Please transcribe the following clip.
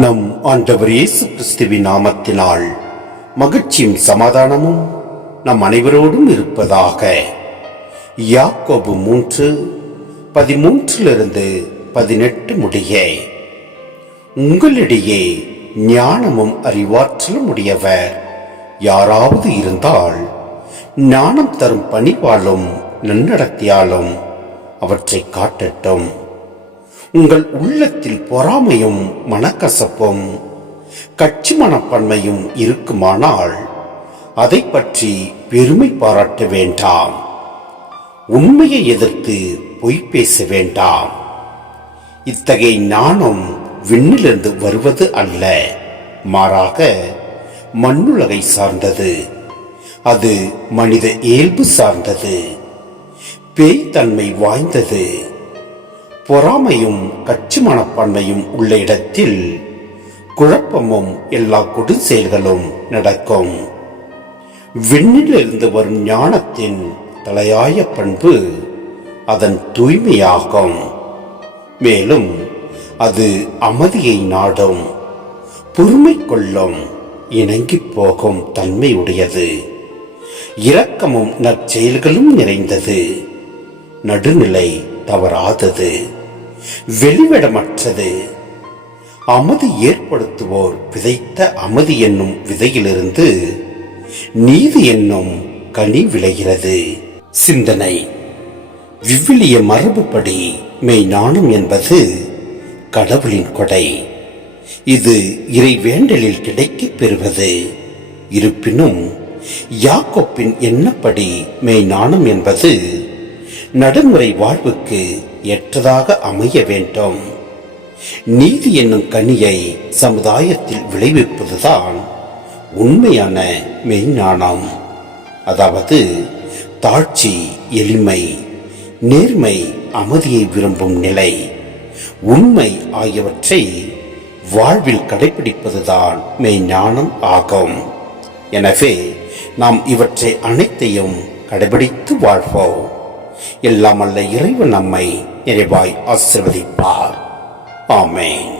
நம் ஆண்டவர் இயேசு கிறிஸ்துவின் நாமத்தினால் மகிழ்ச்சியும் சமாதானமும் நம் அனைவரோடும் இருப்பதாக. யாக்கோபு மூன்று பதிமூன்றிலிருந்து பதினெட்டு முடிய. உங்களிடையே ஞானமும் அறிவாற்றலும் உடையவர் யாராவது இருந்தால் ஞானம் தரும் பணிவாலும் நன்னடத்தியாலும் அவற்றை காட்டட்டும். உங்கள் உள்ளத்தில் பொறாமையும் மனக்கசப்பும் கட்சி மனப்பன்மையும் இருக்குமானால் அதை பற்றி பெருமை பாராட்ட வேண்டாம். உண்மையை எதிர்த்து பொய் பேச வேண்டாம். இத்தகைய ஞானம் விண்ணிலிருந்து வருவது அல்ல மாறாக மண்ணுலகை சார்ந்தது. அது மனித இயல்பு சார்ந்தது. பேய்த்தன்மை வாய்ந்தது. பொறாமையும் கட்சி மனப்பான்மையும் உள்ள இடத்தில் குழப்பமும் எல்லா கொடு செயல்களும் நடக்கும். விண்ணிலிருந்து வரும் ஞானத்தின் தலையாய பண்பு அதன் தூய்மையாகும். மேலும் அது அமைதியை நாடும் பொறுமை கொள்ளும் இணங்கிப் போகும் தன்மையுடையது. இரக்கமும் நற்செயல்களும் நிறைந்தது. நடுநிலை தவறாதது. வெளிவிடமற்றது. அமதி ஏற்படுத்துவோர் விதைத்த அமதி என்னும் விதையிலிருந்து நீதி என்னும் கனி விளைகிறது. சிந்தனை. விவிலிய மரபுப்படி மெய்ஞானம் என்பது கடவுளின் கொடை. இது இறை வேண்டலில் கிடைக்கப் பெறுவது. இருப்பினும் யாக்கோப்பின் எண்ணப்படி மெய்ஞானம் என்பது நடைமுறை வாழ்வுக்கு ஏற்றதாக அமைய வேண்டும். நீதி என்னும் கனியை சமுதாயத்தில் விளைவிப்பதுதான் உண்மையான மெய்ஞானம். அதாவது தாட்சி எளிமை நேர்மை அமைதியை விரும்பும் நிலை உண்மை ஆகியவற்றை வாழ்வில் கடைபிடிப்பதுதான் மெய்ஞானம் ஆகும். எனவே நாம் இவற்றை அனைத்தையும் கடைபிடித்து வாழ்வோம். எல்லாம் அல்ல இறைவன் நம்மை நிறைவாய் ஆசிர்வதிப்பார். ஆமேன்.